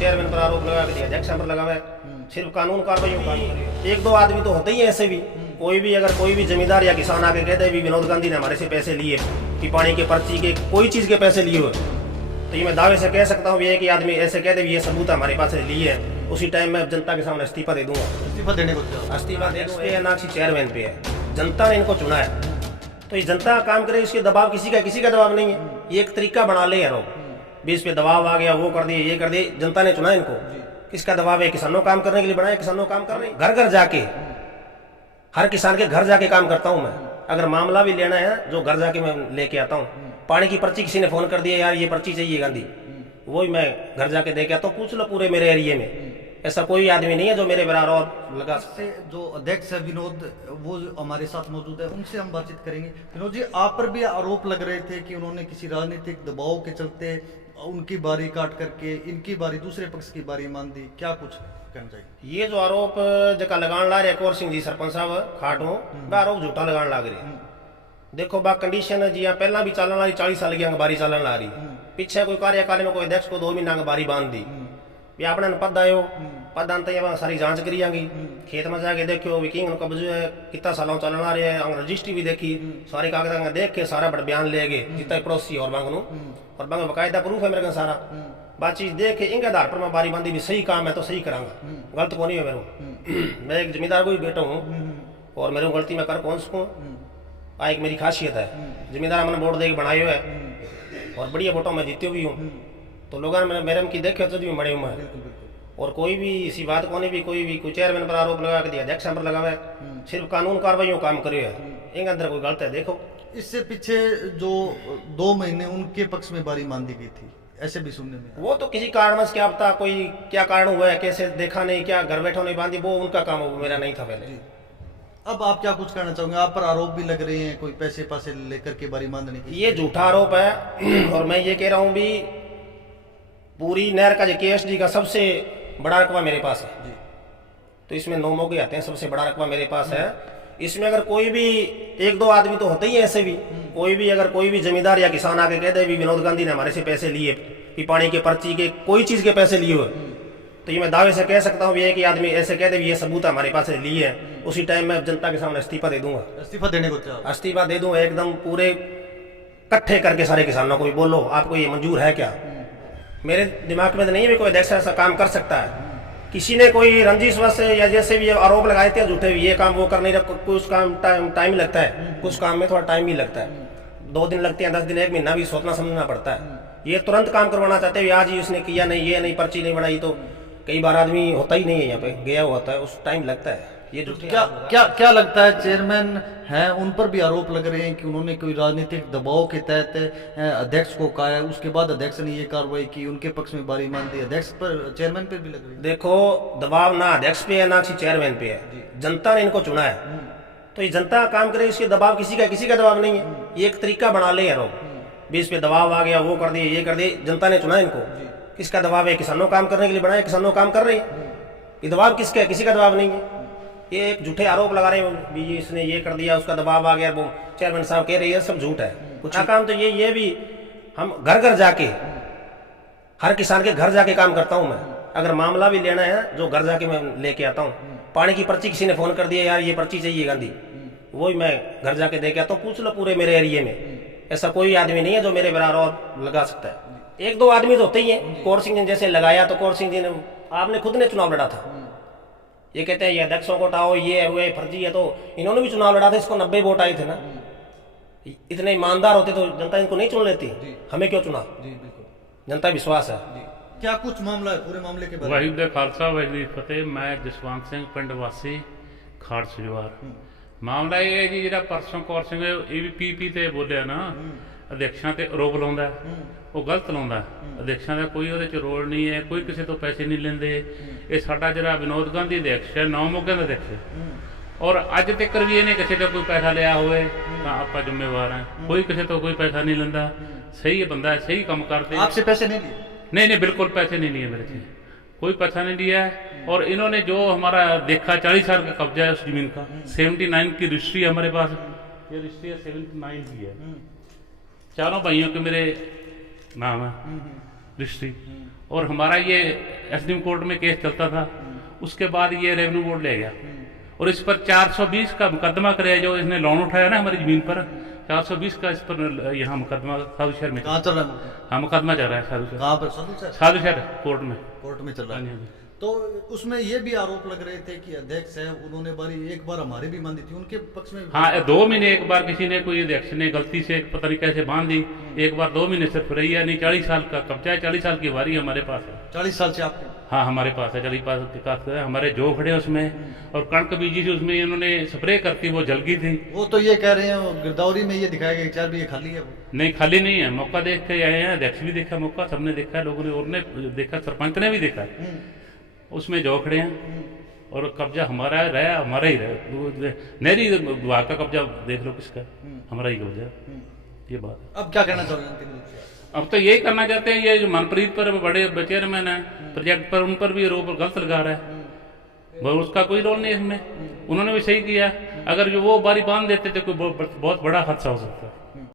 Chairman पर आरोप लगा के दिया, अध्यक्ष पर लगा हुआ है। सिर्फ कानून कार्रवाई का एक दो आदमी तो होते ही है ऐसे भी। कोई भी अगर कोई भी जमींदार या किसान आके कहते हैं भी विनोद गांधी ने हमारे से पैसे लिए कि पानी के पर्ची के कोई चीज़ के पैसे लिए हुए, तो ये मैं दावे से कह सकता हूँ एक ही आदमी ऐसे कहते भी ये सबूत हमारे पास लिए है, उसी टाइम मैं जनता के सामने इस्तीफा दे दूंगा। इस्तीफा देने को इस्तीफा दे दूंगा। ये नाक्षी चेयरमैन पे है, जनता ने इनको चुना है, तो ये जनता काम करे, इसके दबाव किसी का दबाव नहीं है। ये एक तरीका बना ले यार, बीच पे दबाव आ गया, वो कर दिए, ये कर दिए, जनता ने चुना इनको। किसका दबाव है? किसानों काम करने के लिए बनाए, किसानों काम कर रहे हैं। घर घर जाके, हर किसान के घर जाके काम करता हूँ मैं। अगर मामला भी लेना है जो घर जाके मैं लेके आता हूँ। पानी की पर्ची किसी ने फोन कर दिया, यार ये पर्ची चाहिए गांधी, वही मैं घर जाके दे के आता हूँ। पूछ लो पूरे मेरे एरिया में, ऐसा कोई आदमी नहीं है जो मेरे बराबर और लगा सकते। जो अध्यक्ष है विनोद, वो हमारे साथ मौजूद है, उनसे हम बातचीत करेंगे। विनोद जी, आप पर भी आरोप लग रहे थे कि उन्होंने किसी राजनीतिक दबाव के चलते उनकी बारी काट करके इनकी बारी, दूसरे पक्ष की बारी मान दी, क्या कुछ कहना चाहिए? ये जो आरोप जका लगान ला रहे कौर सिंह जी सरपंच साहब खाटो, वह आरोप झूठा लगान लाग रहे। देखो बा कंडीशन जी पहला भी चलन वाली 40 साल की बारी चलन ला रही, पीछे कोई कार्यकाल में कोई अध्यक्ष को 2 महीना बारी बांध दी। अपने पद आयो, पद आते सारी जांच करी जाएंगी, खेत में जाके देखो विकिंग कब्जे है कितना सालों चलन आ रहे हैं, रजिस्ट्री भी देखी, सारे कागज देख के सारा बड़ बयान ले गए जितना पड़ोसी और बांग और बांग बकायदा प्रूफ है मेरे को सारा बातचीत देख के इनके आधार पर मैं बारी बांधी भी सही काम है तो सही करांगा, गलत को नहीं है मेरे। मैं एक जिम्मेदार को भी बेटा हूँ और मेरे को गलती में कर कौन सकूँ, आ एक मेरी खासियत है। जिम्मेदार मैंने वोट दे के बनाए हुए है और बढ़िया वोटों में जीते भी हूँ, तो लोगों ने मेरे की देखे तो भी बड़े हुए हैं। और कोई भी इसी बात को नहीं भी कोई चेयरमैन पर आरोप लगा के दिया, अध्यक्ष पर लगा हुआ है। सिर्फ कानून कार्रवाई काम करे है, इनके अंदर कोई गलत है। देखो इससे पीछे जो 2 महीने उनके पक्ष में बारी मान दी गई थी, ऐसे भी सुनने में। वो तो किसी कारणवश क्या पता कोई क्या कारण हुआ है, कैसे देखा नहीं, क्या घर बैठो नहीं बांधी, वो उनका काम हो, मेरा नहीं था पहले। अब आप क्या कुछ कहना चाहोगे? आप पर आरोप भी लग रहे हैं कोई पैसे पैसे लेकर के बारी बांधने की, ये झूठा आरोप है। और मैं ये कह रहा हूँ भी पूरी नहर का जो KSD का सबसे बड़ा रकबा मेरे पास है जी। तो इसमें 9 मौके आते हैं, सबसे बड़ा रकबा मेरे पास है। इसमें अगर कोई भी 1-2 आदमी तो होते ही है ऐसे भी। कोई भी अगर कोई भी जमींदार या किसान आके कहते भी विनोद गांधी ने हमारे से पैसे लिए कि पानी के पर्ची के कोई चीज के पैसे लिए हुए, तो ये मैं दावे से कह सकता हूँ एक ही आदमी ऐसे कहते भी ये सबूत हमारे पास लिए है, उसी टाइम मैं जनता के सामने इस्तीफा दे दूंगा। इस्तीफा देने को इस्तीफा दे दूंगा एकदम पूरे इकट्ठे करके सारे किसानों को भी बोलो आपको ये मंजूर है क्या। मेरे दिमाग में तो नहीं है कोई अध्यक्ष ऐसा काम कर सकता है। किसी ने कोई रंजिश वश या जैसे भी आरोप लगाए थे झूठे, ये काम वो कर नहीं रहा, कुछ काम टाइम लगता है, कुछ काम में थोड़ा टाइम भी लगता है, 2 दिन लगते हैं, 10 दिन, 1 महीना भी सोचना समझना पड़ता है। ये तुरंत काम करवाना चाहते हैं, आज ही उसने किया नहीं, ये नहीं, पर्ची नहीं बनाई, तो कई बार आदमी होता ही नहीं है यहाँ पे, गया हुआ होता है, उस टाइम लगता है। ये तो क्या लगता है, चेयरमैन हैं उन पर भी आरोप लग रहे हैं कि उन्होंने कोई राजनीतिक दबाव के तहत अध्यक्ष को कहा है, उसके बाद अध्यक्ष ने ये कार्रवाई की, उनके पक्ष में बारी मान दी, अध्यक्ष पर, चेयरमैन पर भी लग रही है? देखो दबाव ना अध्यक्ष पे है ना किसी चेयरमैन पे है, जनता ने इनको चुना है, तो ये जनता काम करे, इसके दबाव किसी का दबाव नहीं है। ये एक तरीका बना ले यार, बीच पे दबाव आ गया, वो कर दिए, ये कर दिए, जनता ने चुना इनको। किसका दबाव है? किसानों काम करने के लिए बनाए, किसानों काम कर रहे हैं, ये दबाव किसका है? किसी का दबाव नहीं है। ये एक झूठे आरोप लगा रहे हैं भी इसने ये कर दिया, उसका दबाव आ गया, वो चेयरमैन साहब कह रहे हैं, सब झूठ है। कुछ काम तो ये भी हम घर घर जाके, हर किसान के घर जाके काम करता हूँ मैं। अगर मामला भी लेना है जो घर जाके मैं लेके आता हूँ। पानी की पर्ची किसी ने फोन कर दिया, यार ये पर्ची चाहिए गांधी, वही मैं घर जाके दे के आता हूँ। पूछ लो पूरे मेरे एरिया में, ऐसा कोई आदमी नहीं है जो मेरे बराबर और लगा सकता है। 1-2 आदमी तो होते ही है। कौर सिंह जी जैसे लगाया, तो कौर सिंह जी ने, आपने खुद ने चुनाव लड़ा था, ये कहते हैं ये अध्यक्षों को हटाओ, ये हुए फर्जी है, तो इन्होंने भी चुनाव लड़ा था, इसको 90 वोट आए थे ना। इतने ईमानदार होते तो जनता इनको नहीं चुन लेती, हमें क्यों चुना? जनता विश्वास है। क्या कुछ मामला है पूरे मामले के बारे में? वाहिगुरू खालसा वाहिगुरू फतेह। मैं जसवंत सिंह पिंड वासी खाड़ सुजवार। मामला ये है जी, ਜਿਹੜਾ परसों कौर सिंह ਇਹ ਵੀ ਪੀ ਤੇ ਬੋਲਿਆ ਨਾ, ਅਧਿਕਸ਼ਾਂ ਤੇ ਆਰੋਪ ਲਾਉਂਦਾ, ਉਹ ਗਲਤ ਲਾਉਂਦਾ। ਅਧਿਕਸ਼ਾਂ ਦਾ ਕੋਈ ਉਹਦੇ ਚ ਰੋਲ ਨਹੀਂ ਹੈ, ਕੋਈ ਕਿਸੇ ਤੋਂ ਪੈਸੇ ਨਹੀਂ ਲੈਂਦੇ। ਇਹ ਸਾਡਾ ਜਿਹੜਾ ਵਿਨੋਦ ਗਾਂਧੀ ਅਧਿਕਸ਼ ਹੈ, 9 ਮੋਗਿਆਂ ਦਾ ਅਧਿਕਸ਼ ਹੈ, ਔਰ ਅੱਜ ਤੱਕ ਵੀ ਇਹਨੇ ਕਿਸੇ ਤੋਂ ਕੋਈ ਪੈਸਾ ਲਿਆ ਹੋਵੇ ਤਾਂ ਆਪਾਂ ਜ਼ਿੰਮੇਵਾਰ ਹਾਂ। ਕੋਈ ਕਿਸੇ ਤੋਂ ਕੋਈ ਪੈਸਾ नहीं ਲੈਂਦਾ, सही ਬੰਦਾ, सही ਕੰਮ ਕਰਦੇ। आपसे पैसे नहीं लिए? नहीं, बिल्कुल पैसे नहीं लिए मेरे से, कोई पैसा नहीं लिया है। और इन्होंने जो हमारा देखा 40 साल का कब्जा है उस जमीन का, 79 की रजिस्ट्री है हमारे पास, ये रजिस्ट्री 79 की है, चारों भाइयों के मेरे नाम है रजिस्ट्री। और हमारा ये एसडीएम कोर्ट में केस चलता था, उसके बाद ये रेवेन्यू बोर्ड ले गया और इस पर 420 का मुकदमा करे, जो इसने लोन उठाया ना हमारी जमीन पर, 420 का इस पर यहाँ मुकदमा साधु शहर में, कहाँ चल रहा है? हाँ मुकदमा चल रहा है साधु शहर, कहाँ पर? साधु शहर साधु शहर कोर्ट में। कोर्ट में चल रहा हाँ जी, है। हाँ जी। तो उसमें ये भी आरोप लग रहे थे कि अध्यक्ष है, उन्होंने एक बार हमारी भी मांगी थी, उनके पक्ष में भी। हाँ 2 महीने एक बार किसी ने, कोई अध्यक्ष ने गलती से पता नहीं कैसे बांध दी, एक बार 2 महीने सिर्फ रही है, नहीं 40 साल का कब्जा है, 40 साल की वारी हमारे पास है। 40 साल से आपके? हाँ हमारे पास है, 40 पास के पास है, हमारे जो खड़े उसमें, और कणक बीजी थी उसमें इन्होंने स्प्रे करती, वो जल गई थी। वो तो ये कह रहे हैं गिरदौरी में ये दिखाया गया 4 बीघे खाली है वो। नहीं खाली नहीं है, मौका देख के आए हैं, अध्यक्ष भी देखा मौका, सबने देखा, लोगों ने और ने देखा, सरपंच ने भी देखा, उसमें जो खड़े हैं, और कब्जा हमारा है, रहा हमारा ही रहा, नहरी विभाग का कब्जा देख लो किसका, हमारा ही कब्जा, ये बात है। अब क्या कहना चाहोगे अंतिम रूप से? अब तो यही करना चाहते हैं, ये जो मनप्रीत पर बड़े चेयरमैन है प्रोजेक्ट पर, उन पर भी आरोप गलत लगा रहा है, उसका कोई रोल नहीं इसमें, उन्होंने भी सही किया, अगर जो वो बारी बांध देते तो कोई बहुत बड़ा हादसा हो सकता है।